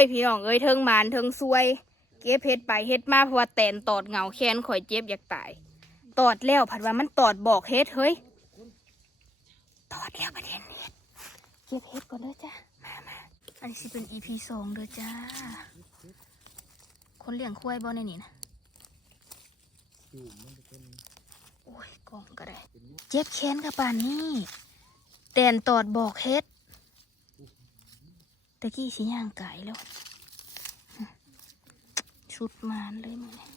ยพี่น้องเอ้ยเทิงมานเทิงซวย เก็บเฮ็ดไปเฮ็ดมาเพราะว่าแตนตอดเหงาแค้นข่อยเจ็บอยากตาย ตอดแล้วผัดว่ามันตอดบอกเฮ็ดเฮ้ย ตอดแล้วประเด็นเฮ็ดเก็บเฮ็ดก่อนเด้อจ้ามามาอันนี้สิเป็น EP สองเด้อจ้า คนเลี้ยงควายบ่ในนี่นะโอ้ยกองก็ได้ เจ็บแค้นกับป่านนี้แตนตอดบอกเฮ็ด ตะกี้สิย่างไก่แล้วชุดมานเลยมึงเนี่ย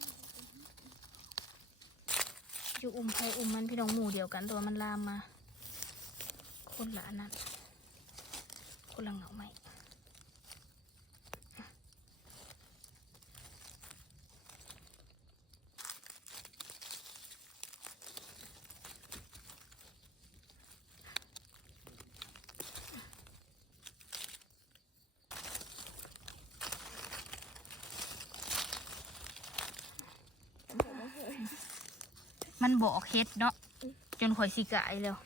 อยู่อุ้มใครอุ้มมันพี่น้องหมู่เดียวกันตัวมันลามมา คนละอันนั้นคนละเหงาไหม มันบอกเฮ็ดเนาะจนข่อยสิกายแล้ว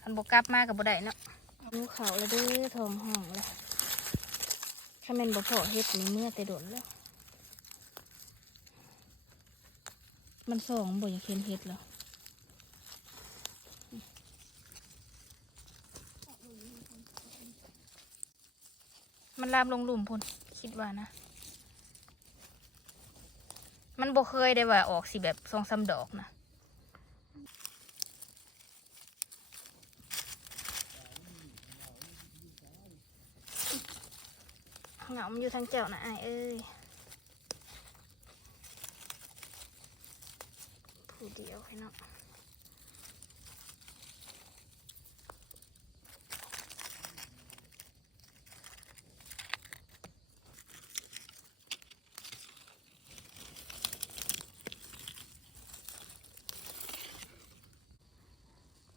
คันบกลับมากับบ่ได้เนาะดูเขาแล้วเด้อทองห้องแล้วถ้าแม่นบ่พอเฮ็ดนี่เมื่อแต่โดนแล้ว มันสองบ่อยากเห็นเฮ็ดแล้วมันลามลงหลุมพุ่นคิดว่านะ มันบ่เคยได้ว่าออกสิแบบสองสามดอกนะเหงามันอยู่ทางเจ้านะไอเอ้ยผู้เดียวให้เนาะ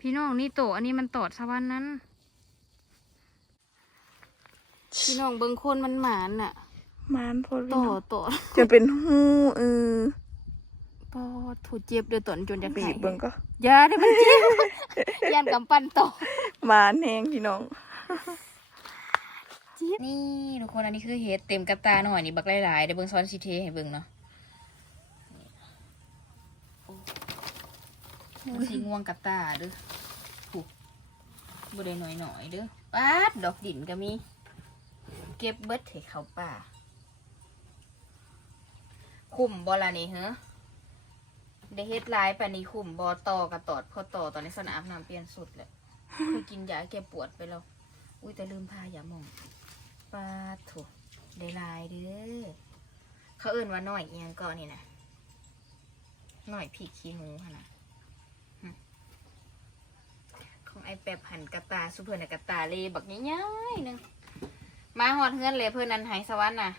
พี่น้องนี่โตอันนี้มันตอดสวรรค์นั้น พี่น้องเบิงคนมันหมานน่ะมานพอโตพี่น้องโตจะเป็นหูเออปอดถูกเจ็บเดือดตนจนจะบีหายบเบิ่งก็อยาได้มันเจ็บยันกำปั้นต่อมานแหงพี่น้องนี่ทุกคนอันนี้คือเห็ดเต็มกระตาหน่อยนี่บักหลายๆเดี๋ยวเบิ่งซ้อนชิเทให้เบิ่งเนาะมันสีง่วงกระตาเด้อผูก บ่ได้หน่อยๆเด้อป๊าดดอกดินก็มี เก็บเบิดให้เขาป่า คุ้มบ่ล่ะนี่เหรอได้เฮ็ดลายปานนี้คุ้มบ่ต่อกระตอดพอต่อตอนนี้สนามน้ำเปลี่ยนสุดแล้วเคยกินยาแก้ปวดไปแล้ว อุ้ยแต่ลืมพายาหมองปลาถูกได้ลายเด้อเขาเอื่นว่าน้อยเอียงก่อนนี่นะหน้อยผีขี้หมูค่ะนะหึ ของไอแปบหันกระตาสุเพื่อนนะกระตาเลบักง่ายๆหนึงมาหอดเฮือนเลยเพื่อนนันหายสวรรค์น่ะ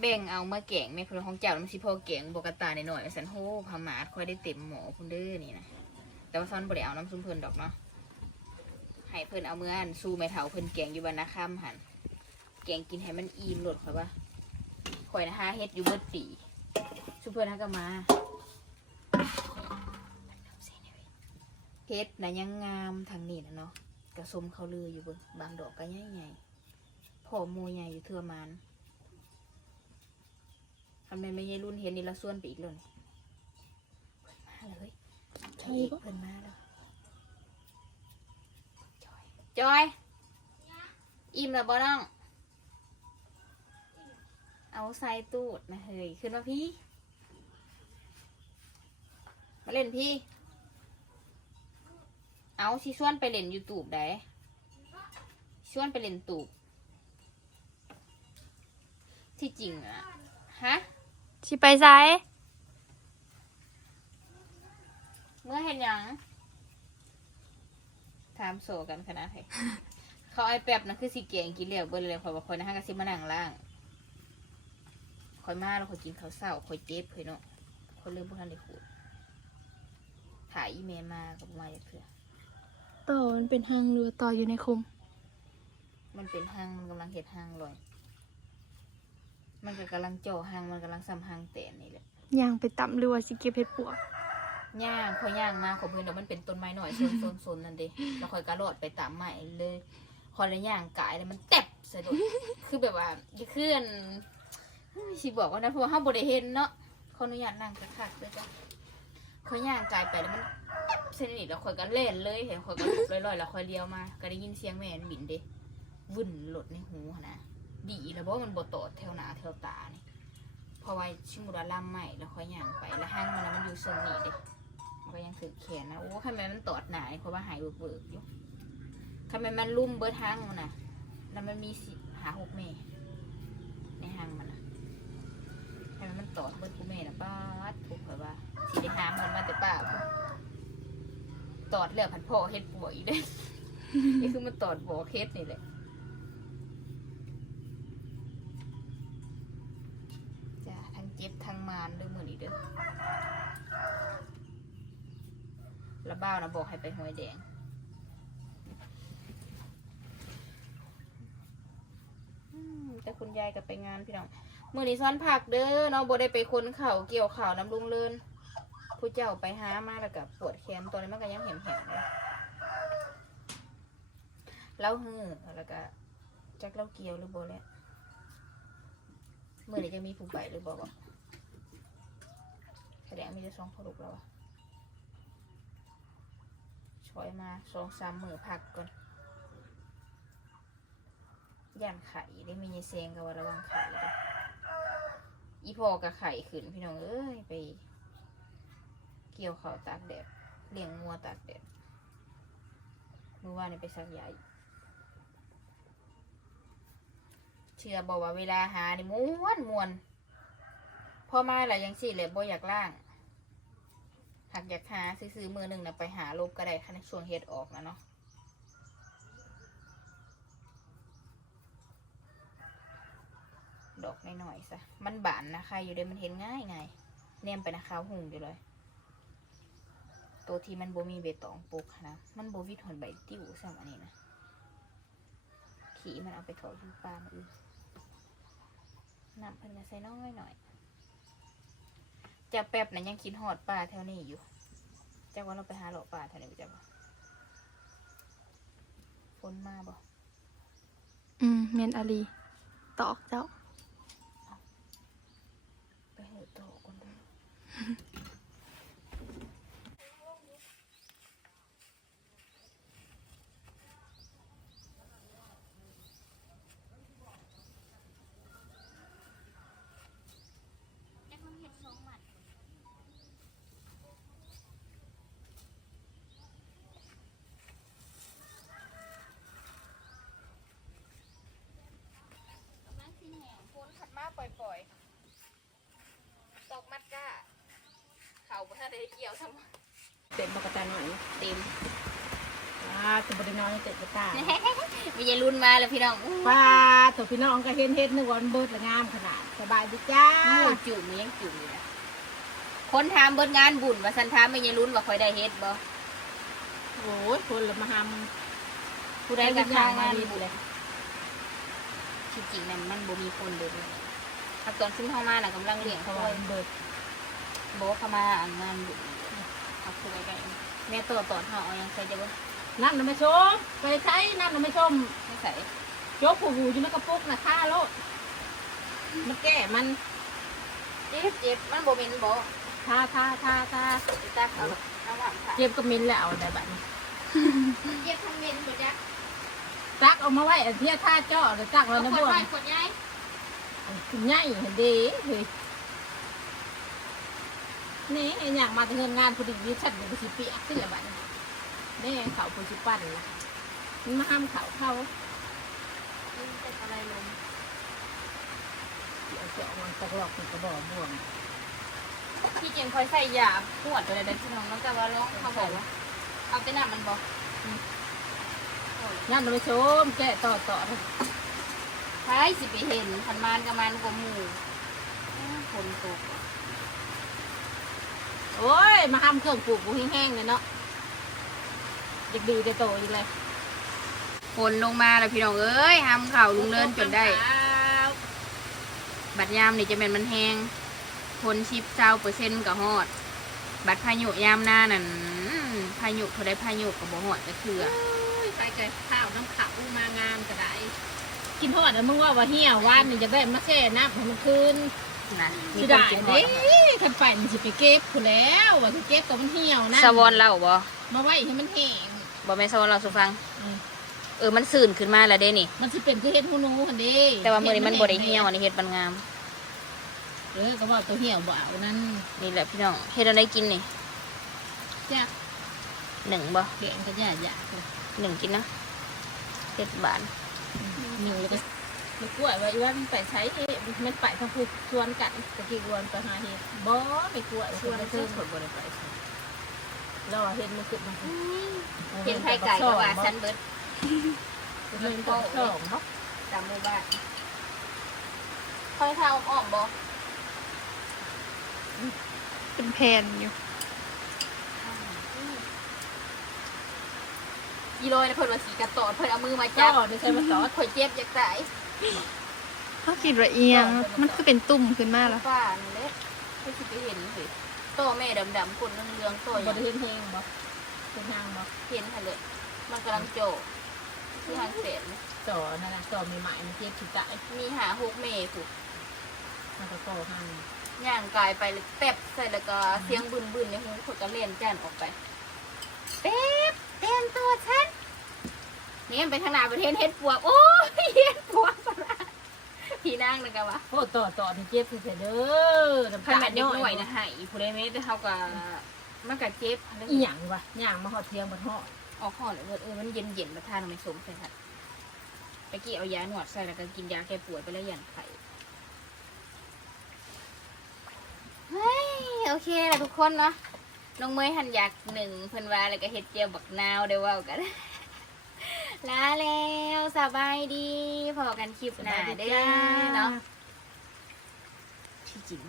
แบ่งเอาเมื่อแกงแม่เพื่อนของเจ้ามันสิพอแกงบกระตาหน่อยๆสันโฮพามาดค่อยได้เต็มหมอคุณเด้อนี่นะแต่ว่าซ้อนบ่ได้เอาน้ำซุปเพื่อนดอกเนาะให้เพื่อนเอาเมื่ออันสู้แม่เถาเพื่อนแกงอยู่บ้านนาค่ำหันแกงกินให้มันอิ่มหลดค่ะว่าข่อยนะฮะเฮ็ดอยู่เบิดปีชุเพื่อนฮะก็มา เฮ็ดนะยังงามทางนี้นะเนาะกระสมเขาลืออยู่เบิ่งบางดอกก็ใหญ่ใหญ่พอโมใหญ่อยู่เทือมันทำไมไม่ยายรุ่นเห็นนี่ละส่วนไปอีกเลยเพิ่นมาเลยใช่เพิ่นมาแล้วจอยจอย อิ่มแล้วบ่น้อง เอาใส่ตูดนะเฮ้ยขึ้นมาพี่ มาเล่นพี่ เอาชิชวนไปเล่นยูทูบได้ชวนไปเล่นตูบที่จริงอะฮะสิไปไสเมื่อเห็นหยัง ถามโซกันขนาดไหนเขาไอ้แป๊บนะคือสิเกียงกินเหลียวเบิ่เลยคอยบอกคอยนะฮะก็สิมานั่งล่างคอยมาแล้วคอยกินข้าวเศร้าคอยเจ็บคอยเนาะคอยเริ่มพวกท่านได้ขูดถ่ายอีเมลมากับมาจากเถื่อ ต่อมันเป็นหางเรือต่ออยู่ในคุม มันเป็นห้างมันกำลังเห็ดห้างลอย มันก็กำลังเจ่อห้างมันกำลังซ้ำห้างแตนนี่แหละย่างไปต่ำเรือว่าสิเก็บเห็ดปวกย่างคอยย่างมาขอยเพื่อนเดี๋ยวมันเป็นต้นไม้หน่อยโซนโซนโซนนั่นเด้แล้วคอยกระโดดไปตามไม้เลยพอระย่างกายแล้วมันแตบสะดุดคือแบบว่าอย่าเคลื่อนสิบอกว่านะเพราะว่าเฮาบ่ได้เห็นเนาะขออนุญาตนั่งคักๆเด้อจ้ะขอยย่างกายไปแล้วมันแตบเสนนี้แล้วข่อยก็เล่นเลยเห็นข่อยก็ลุกลอยๆแล้วข่อยเลี้ยวมาก็ได้ยินเสียงแม่นบินเด้วุ่นหลดในหูหั้นนะดีแล้วบ่มันบ่ตอดแถวหน้าแถวตานี่เพราะว่าชิมุระลำใหม่แล้วข่อยย่างไปแล้วห้างมันน่ะมันอยู่ทรงนี้เด้มันก็ยังถือแขนนะโอ้ทำไมมันตอดหนาเพราะว่าหายเบิกๆอยู่ทำไมมันลุ่มเบิดหางมันนะแล้วมันมีสิหาหกเม่ ในห้างมันนะทำไมมันตอดเบิดกูเมนะป้าดถูกเผยว่าสีได้หามันมาแต่ป้าพุ่น ตอดแล้วผันพ่อเฮ็ดปวกอีกได้ นี่คือมันตอดบอกเฮ็ดนี่แหละจ้าทั้งเจ็บทั้งมานด้วยมือนี้เด้อแล้วบ้าวนะบอกให้ไปห้วยแดงอืมแต่คุณยายก็ไปงานพี่น้อง มื่อนี้ซ้อนผักเด้อเนาะบ่ได้ไปคนเข่าวเกี่ยวข่าวน้ำลุงเลิน ผู้เจ้าไปหามาแล้วก็ปวดแขนตอนนี้มันก็ยังเห็นแหงเลยเล่าฮือแล้วก็จักเล่าเกี่ยวหรือบ่แล้วมื่อนี้จะมีผู้ไปหรือบ่บ่แสดงมีแต่สองพอลุกแล้วอะช่วยมาสองสามมือพักก่อนย่านไข่ได้มีเยเซงกับระวังไข่อีพอกับไข่ขึ้นพี่น้องเอ้ยไป เกี่ยวเขาตากแดดเลี้ยงงัวตากแดดเมื่อวานนี่ไปสักยายเชื่อบอกว่าเวลาหานี่ม้วนมวนพอมาหลายยังสิเลยบ่อยากล่างหากอยากหาซื้อมือหนึ่งนะไปหาลบก็ได้ค่ะในช่วงเฮ็ดออกนะเนาะดอกน้อยๆซะ มันบานนะใครอยู่เด้มันเห็นง่ายไง เนียมไปนะขาวหุ่งอยู่เลย ตัวที่มันโบมีเบตองปลูกนะ มันโบวิดหอนใบติ้วซ้ำอันนี้นะ ขี่มันเอาไปถอดยูปลามาอื่นน้ำเพิ่นก็ใส่น้อยหน่อยจากแป๊บนั้นยังคิดหอดป่าแถวนี้อยู่จากว่าเราไปหาหลอกป่าแถวนี้ไปจ้ะบ่ฝนมาบ่อืมเมนอาลีตอกเจ้าไปเหอะโตคนเดียว ฝนขัดมาปล่อยๆ ตกมัดก้า เขาบ่ทัน ได้เกี่ยวทำเต็มปกติหน่อยเต็มป้าตัวบไดน้อยเต็มกระตามียายรุ่นมาแล้วพี่น้องอู้ป้าตัวพี่น้องก็เห็นเห็นนึกว่ามันเบิดละงามขนาดสบายดีจ้าหูจุ่มยังจุ่มอยู่นะคนทำเบิดงานบุญว่าสันทามไม่ยายรุ่นว่าคอยได้เฮ็ดบ่โอ้ยคนละมาทผู้ำใดก็ทางงานดีบุญเลยที่จริงน่ะมันบ่มีคนเดินเลยถ้าตอนซึ่งเข้ามาน่ะกำลังเลี้ยงเพราะเขาว่าไว้มันเบิด โบเข้ามาอ่านงานบุญเอาคุยกันแม่ตัวตอดเฮาเอายังใส่จะบ่นั่นน่ะไม่ชม ไปใช้นั่นน่ะไม่ชมไม่ใส่ยกผูหูอยู่ในกระปุกนะท่าโลดมันแก้มันเจ็บเจ็บมันบ่เหม็นบ่ท่าท่าท่าท่าไปตาเอาเอาหวานค่ะเจ็บก็มินแล้วได้บัดนี้เจ็บทั้งเหม็นบ่จ๊ะตักเอามาไว้อันเทียท่าเจ้าเลยตักเอาแล้วนะขวบ่ดวไว้งขวดใหญ่คุณใหญ่เห็นดีเฮ้ย นี่ไอ้อย่างมาแต่เงินงานพอดีวิชัดเดี๋ยวไปสิเปียกขึ้นละบัดนี้นี่เขาปุชิปั้นละมันมาห้ามเขาเขาเป็นอะไรลมเดี๋ยวจะเอามันตะกรอกเป็นกระบอกบ่วงที่จริงคอยใส่ยาปวดอะไรได้พี่น้องน้องแต่ว่าร้องเขาบอกว่าเอาไปน้ำมันบอกนั่นเราไปชมแกะต่อต่อใช่สิไปเห็นพันมานกับมันกับหมูคนตก โอ้ย มาห้ามเครื่องปลูกกูแห้งๆเลยเนาะเด็กดีได้โตอีกเลยฝนลงมาแล้วพี่น้องเอ้ยห้ามเข่าลุงเลินจนได้ บัดยามนี่จะเป็นมันแห้งทนชิบเจ้าเปอร์เซ็นต์กับฮอด บัดพายุยามหน้านั่นพายุเขาได้พายุกับบ่ฮอดจะเถื่อใส่ไก่ข้าวน้ำขาวมางามกินทอดแล้วมึงว่าว่าเหี่ยวว่านนี่จะได้มาแช่น้ำให้มันคืน นะมีสิคนได้กินหอเด้ดคันไปมันสิไปเก็บผู้นแล้วว่าสิเก็บตัวมันเหี่ยวนะสวอนเล่าบ่มาไว้ให้มันแห้งบ่แม่นสวอนเล่าสุฟัง อืมเออมันสื่นขึ้นมาแล้วเด้นี่ มันสิเป็นคือเฮ็ดหูหนูหั่นเด้แต่ว่ามื้อนี้มันบ่ได้เหี่ยวอันนี้เฮ็ดมันงาม เออก็ว่าตัวเหี่ยวบ่เอานั่นนี่แหละพี่น้องเฮ็ดอะไรกินนี่จ้ะหนึ่งบ่แกงก็ย่าหยาบหนึ่งกินนะเฮ็ดบาน หนึ่งแล้วก็ มันกล้วยว่าอีว่ามันไปใช้เอ๊ะมันไปทางผู้ชวนกันตะกี้รวนไปหาเฮ็ดบ่ไม่กล้วยชวนไปเพิ่เพิ่มมผลบ่ได้ไปรอเฮ็ดมันขึ้นมาเห็นไข่ไก่ก็ว่าฉันเบิดเพิ่นก็สองเนาะตามหมู่บ้านค่อยเท้าอ้อมบ่เป็นแผ่นอยู่อีโรยนะเพิ่นว่าสีกระตอดเพิ่นเอามือมาจ้าจับได้ใช้มาสอนข่อยเจ็บอยากตาย เขาคิดว่าเอียง มันคือเป็นตุ่มขึ้นมาแล้วฟ้านั่นแหละไม่สิไปเห็นสิโตแม่ดำๆคนเรืองๆโตอบ่ย่างได้เฮ็ดแฮงบ่เฮ็ดทางบ่เห็นหั่นเลยมันกำลังโจที่ทางเสร็จต่อนั่นน่ะต่อใหม่ๆมันเจ็บสิตายมีหาฮุกเมย์ผูกมันก็ต่อทางย่างกายไปเลยแป๊บใส่แล้วก็เสียงบึนๆในหูคนก็เล่นจ้านออกไปเป๊บเต็มตัวฉันนี่มันไปทางหน้าประเทศเฮ็ดปวกโอ้ยเฮ็ดปวกสระ พี่นางเลยกันวะโอ้ต่อต่อนี่เจ็บสิเด้อน้ำขตานาดเด็กย่หน่อยนะให้ผู้ใดไม่ได้เท่ากับมันกับเจ็บอีหยังวะย่างมาฮอดเที่ยงบ่ฮอดออกห่อเลยเออมันเย็นเย็นๆมาทานไม่สมใส่ค่ะไปกี้เอายาหนวดใส่แล้วก็กินยาแก้ปวดไปแล้วยันไข่เฮ้ยโอเคแหละทุกคนเนาะน้องเมยหันอยากหนึ่งเพิ่นว่าแล้วก็เฮ็ดเจียวบักนาวเดี๋ยวเว่ากัน ลาแล้วสบายดีพอกันคลิปหน้าเด้อเนาะ ที่จริง